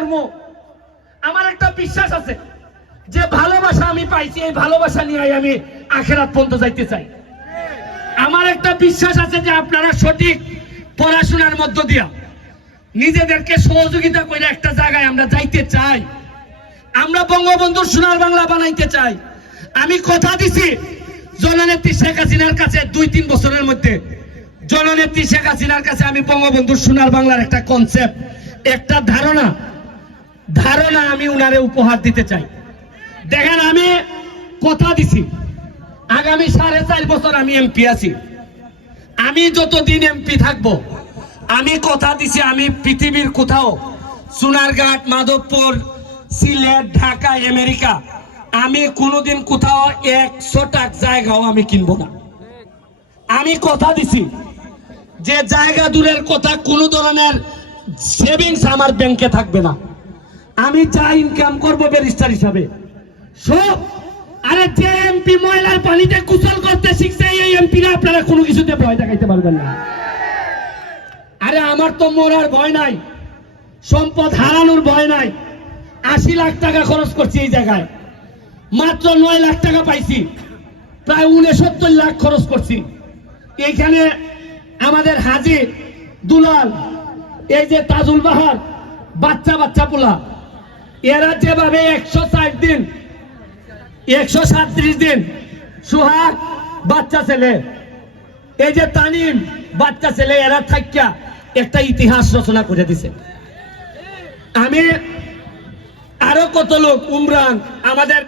করব আমার একটা বিশ্বাস আছে, যে ভালোবাসা আমি পাইছি, এই ভালোবাসা নিয়ে আমি আখেরাত পর্যন্ত যাইতে চাই। আমার একটা বিশ্বাস আছে যে আপনারা সঠিক পড়াশোনার মধ্য দিয়া নিজেদেরকে সহযোগিতা করে একটা জায়গায় আমরা যাইতে চাই। আমরা বঙ্গবন্ধুর সোনার বাংলা বানাইতে চাই। আমি কথা দিছি, জননেত্রী শেখ হাসিনার কাছে দুই তিন বছরের মধ্যে। জননেত্রী শেখ হাসিনার কাছে আমি বঙ্গবন্ধুর সোনার বাংলার একটা কনসেপ্ট একটা ধারণা ধারণা আমি উনারে উপহার দিতে চাই। দেখেন আমি কথা দিছি। আগামী সাড়ে চার বছর আমি এমপি আছি। আমি যতদিন এমপি থাকব, আমি কথা দিছি আমি পৃথিবীর কোথাও সোনারঘাট মাধবপুর, সিলেট, ঢাকা, আমেরিকা, আমি কোনোদিন কোথাও একশো টাক জায়গাও আমি কিনবো না। আমি কথা দিছি যে জায়গা দূরের কথা কোনো ধরনের সেভিংস আমার ব্যাংকে থাকবে না। আমি যা ইনকাম করব ব্যারিস্টার হিসাবে। সব, আরে যে এমপি ময়লার পানিতে কুশল করতে শিখছে, এই এমপিরা আপনারা কোনো কিছুতে ভয় দেখাইতে পারবেন না। আরে আমার তো মরার ভয় নাই, সম্পদ হারানোর ভয় নাই। আশি লাখ টাকা খরচ করছি এই জায়গায়। মাত্র নয় লাখ টাকা পাইছি, প্রায় উনসত্তর লাখ খরচ করছি। এইখানে আমাদের হাজি দুলাল, এই যে তাজুল বাহার, বাচ্চা বাচ্চা পোলা এরা যেভাবে একশো ষাট দিন, একশো সাতত্রিশ দিন সুহাগ, বাচ্চা ছেলে, এই যে তানিম, বাচ্চা ছেলে, এরা থাকিয়া একটা ইতিহাস রচনা করে দিছে। আমি আরও কত লোক, উমরান, আমাদের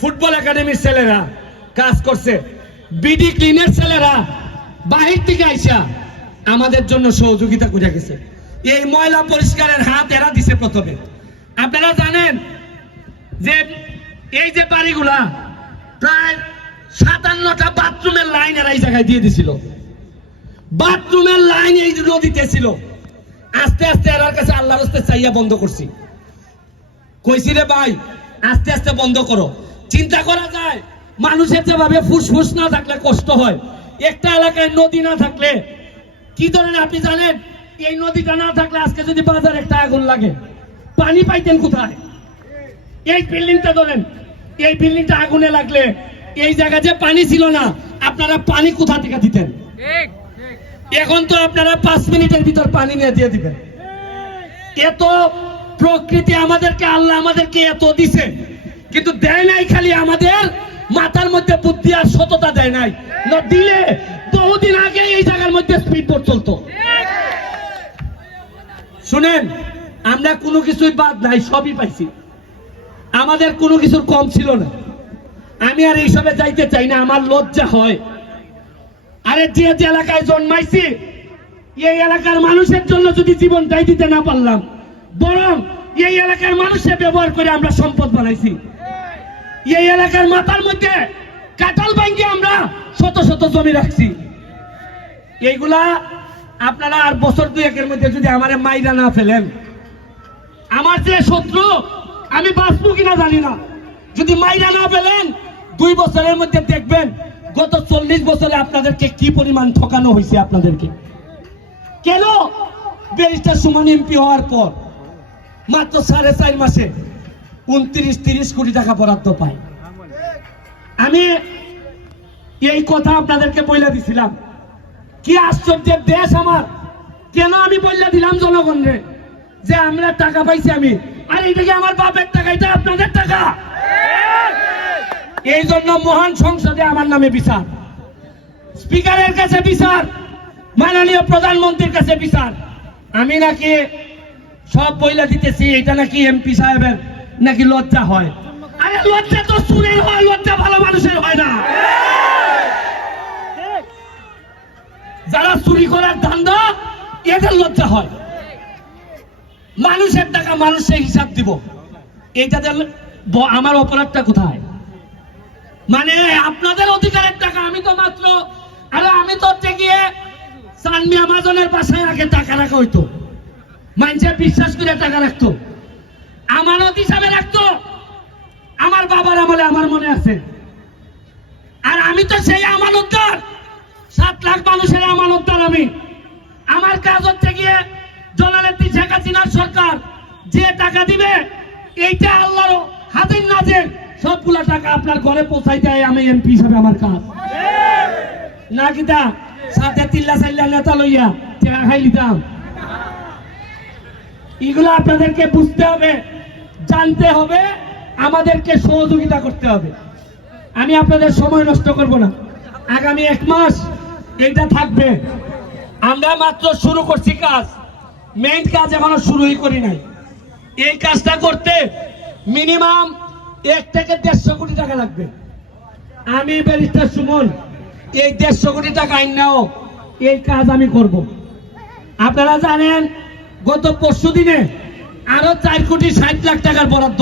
ফুটবল একাডেমির ছেলেরা কাজ করছে। বিডি ক্লিনের ছেলেরা বাহির থেকে আইসা আমাদের জন্য সহযোগিতা করে গেছে। এই ময়লা পরিষ্কারের হাত এরা দিছে প্রথমে। আপনারা জানেন যে এই যে বাড়িগুলা প্রায় সাতান্নটা বাথরুমের লাইন এরা এই জায়গায় দিয়ে দিছিল। বাথরুমের লাইন এই নদীতে ছিল। আস্তে আস্তে এরার কাছে আল্লাহর হস্তে চাইয়া বন্ধ করছি। কইছি রে ভাই, আস্তে আস্তে বন্ধ করো। চিন্তা করা যায়, মানুষের যেভাবে ফুসফুস না থাকলে কষ্ট হয়। একটা এলাকায় নদী না থাকলে, কি ধরেন আপনি জানেন? এই নদীটা না থাকলে আজকে যদি বাজার একটা আগুন লাগে। পানি পাইতেন কোথায়? এই বিল্ডিংটা ধরেন এই বিল্ডিংটা আগুনে লাগলে এই জায়গা যে পানি ছিল না আপনারা পানি কোথা থেকে দিতেন? এখন তো আপনারা পাঁচ মিনিটের ভিতর পানি নিয়ে দিয়ে দিবেন। এত প্রকৃতি আমাদেরকে আল্লাহ আমাদেরকে এত দিছে কিন্তু দেয় নাই খালি আমাদের মাথার মধ্যে বুদ্ধি আর সততা দেয় নাই। না দিলে বহুদিন আগে এই জায়গার মধ্যে স্পিড বোট চলতো। শুনেন আমরা কোনো কিছুই বাদ নাই, সবই পাইছি। আমাদের কোনো কিছুর কম ছিল না। আমি আর এইসবে যাইতে চাই না, আমার লজ্জা হয়। আরে যে যে এলাকায় জন্মাইছি, এই এলাকার মানুষের জন্য যদি জীবন জীবনটাই দিতে না পারলাম, বরং এই এলাকার মানুষের ব্যবহার করে আমরা সম্পদ বানাইছি। এই এলাকার মাথার মধ্যে কাটাল ভাঙ্গি আমরা শত শত জমি রাখছি। এইগুলা আপনারা আর বছর দুয়েকের মধ্যে যদি আমার মাইরা না ফেলেন আমার যে শত্রু, আমি বাঁচবো কিনা জানি না। যদি মাইরা না পেলেন দুই বছরের মধ্যে দেখবেন, গত চল্লিশ বছরে আপনাদেরকে কি পরিমাণ ঠকানো হয়েছে আপনাদেরকে। কেন? ব্যারিস্টার সুমন এমপি হওয়ার পর, মাত্র সাড়ে চার মাসে উনত্রিশ, তিরিশ কোটি টাকা বরাদ্দ পায়। আমি এই কথা আপনাদেরকে বলে দিছিলাম। কি আশ্চর্যের দেশ আমার। কেন আমি বললে দিলাম জনগণরে? যে আমরা টাকা পাইছি আমি। আর এটা কি আমার বাপের টাকা? এটা আপনাদের টাকা? এই জন্য মহান সংসদে আমার নামে বিচার। স্পিকারের কাছে বিচার। মাননীয় প্রধানমন্ত্রীর কাছে বিচার। আমি নাকি সব বইলা দিতেছি এটা নাকি এমপি সাহেবের নাকি লজ্জা হয়। আরে লজ্জা তো সুরের হয় লজ্জা ভালো মানুষের হয় না। যারা চুরি করার ধান্দা এদের লজ্জা হয়। মানুষের টাকা মানুষের হিসাব দিব। এইটাতে আমার অপরাধটা কোথায়? মানে আপনাদের অধিকারের টাকা, আমি তো মাত্র, আরে আমি তো গিয়ে সানমি আমাজনের বাসায় আগে টাকা রাখা হইতো। মানুষের বিশ্বাস করে টাকা রাখতো। আমানত হিসাবে রাখতো। আমার বাবার আমলে আমার মনে আছে। আর আমি তো সেই আমানতদার। সাত লাখ মানুষের আমানতদার আমি। আমার কাজ হচ্ছে গিয়ে শেখ হাসিনার সরকার যে টাকা দিবে এইটা আল্লাহর হাতের নাজের। সবগুলা টাকা আপনার ঘরে পৌঁছাই দেয় আমি এমপি হিসাবে আমার কাজ। না কিতা সাথে তিল্লা চাইল্লা নেতা লইয়া টাকা খাই লিতাম। এগুলো আপনাদেরকে বুঝতে হবে জানতে হবে আমাদেরকে সহযোগিতা করতে হবে। আমি আপনাদের সময় নষ্ট করব না। আগামী এক মাস এইটা থাকবে। আমরা মাত্র শুরু করছি কাজ। মেইন কাজ এখনও শুরুই করি নাই। এই কাজটা করতে মিনিমাম এক থেকে দেড়শো কোটি টাকা লাগবে। আমি ব্যারিস্টার সুমন, এই দেড়শো কোটি টাকা আইন নাও, এই কাজ আমি করব। আপনারা জানেন, গত পরশু দিনে আরও চার কোটি ষাট লাখ টাকার বরাদ্দ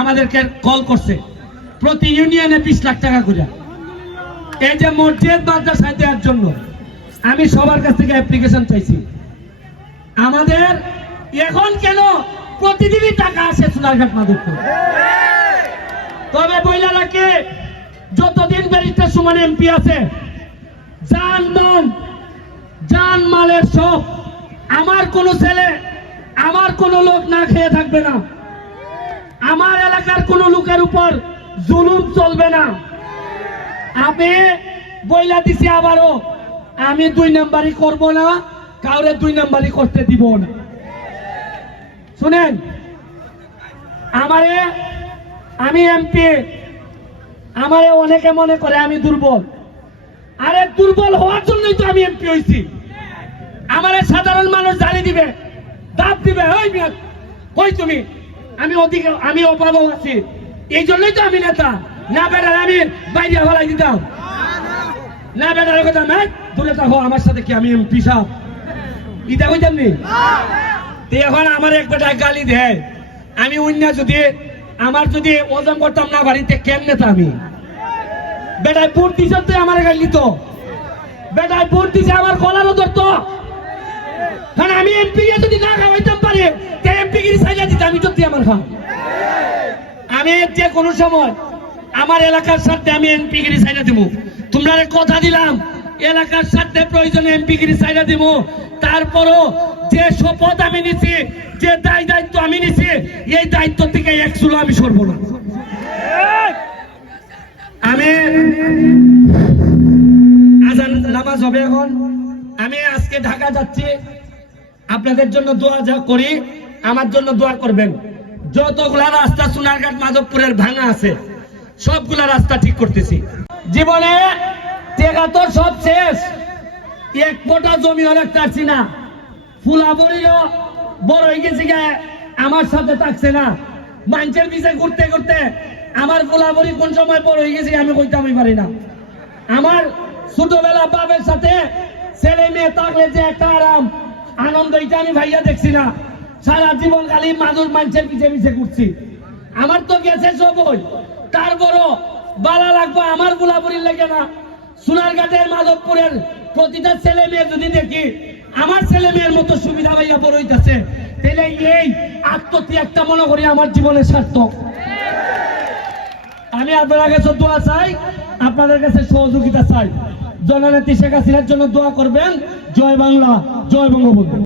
আমাদেরকে কল করছে। প্রতি ইউনিয়নে বিশ লাখ টাকা করে। এই যে মসজিদ, মাদ্রাসায় দেওয়ার জন্য আমি সবার কাছ থেকে অ্যাপ্লিকেশন চাইছি। আমাদের এখন কেন প্রতিদিনই টাকা আসে সোনারঘাট মাধবপুর? তবে বইলারাকে যতদিন ব্যারিস্টার সুমন এমপি আছে জান মান জান মালের সব আমার কোনো ছেলে, আমার কোনো লোক না খেয়ে থাকবে না। আমার এলাকার কোনো লোকের উপর জুলুম চলবে না। আমি বইলা দিছি আবারও, আমি দুই নাম্বারই করব না। কাউরে দুই নাম্বারই করতে দিব না। শুনেন, আমারে, আমি এমপি আমারে অনেকে মনে করে আমি দুর্বল। আরে দুর্বল হওয়ার জন্যই তো আমি এমপি হয়েছি আমারে সাধারণ মানুষ জানি দিবে দাব দিবে, ওই কই তুমি? আমি ওদিকে, আমি অভাবও আছি। এই জন্যই তো আমি নেতা। না বেটার আমি বাইরে হলাই দিতাম। না বেটার কথা না দূরে থাকো, আমার সাথে কি আমি এমপি সাহেব ইটা কইতাম নি? তো এখন আমার এক বেটা গালি দেয় আমি অন্য যদি, আমার যদি ওজন করতাম না বাড়িতে, কেমনে তো আমি? বেটায় ভোট দিছে তো আমার গালি তো। বেটায় ভোট দিছে আমার কলারও ধরতো। কারণ আমি এমপি যদি না খাওয়াইতাম পারি, তে এমপি গিরি সাইজা দিতে, আমি যদি আমার খাও আমি যে কোনো সময় আমার এলাকার সাথে আমি এমপি গিরি সাইডা দিব তোমরা কথা দিলাম, এলাকার সাথে প্রয়োজনে এমপি গিরি সাইডা দিব তারপরও যে শপথ আমি নিছি, যে দায় দায়িত্ব আমি নিছি, এই দায়িত্ব থেকে এক চুলো আমি সরবো না। আমি আজান নামাজ হবে এখন। আমি আজকে ঢাকা যাচ্ছি। আপনাদের জন্য দোয়া যা করি, আমার জন্য দোয়া করবেন। যতগুলা রাস্তা সোনারঘাট মাধবপুরের ভাঙা আছে, সবগুলা রাস্তা ঠিক করতেছি। জীবনে টেকা সব এক ফোটা জমি অনেক কাটছি না। ফুলাবরিও বড় হয়ে গেছে আমার সাথে থাকছে না। মানুষের পিছে ঘুরতে ঘুরতে আমার ফুলাবরি কোন সময় বড় হয়ে গেছে আমি কইতে আমি পারি না। আমার ছোটবেলা বাপের সাথে ছেলে মেয়ে থাকলে যে একটা আরাম, আনন্দ, এটা আমি ভাইয়া দেখছি না। সারা জীবন খালি মানুষ মানুষের পিছে পিছে ঘুরছি। আমার তো গেছে সবই। তারপরও বালা লাগবে আমার বুলাবুরির লাগে না। সোনারঘাটের মাধবপুরের প্রতিটা ছেলে মেয়ে যদি দেখি আমার ছেলে মেয়ের মতো সুবিধা ভাইয়া বড় হইতেছে তাহলে এই আত্মত্যাগটা মনে করি আমার জীবনের সার্থক। আমি আপনার কাছে দোয়া চাই, আপনাদের কাছে সহযোগিতা চাই। জননেত্রী শেখ হাসিনার জন্য দোয়া করবেন। জয় বাংলা, জয় বঙ্গবন্ধু।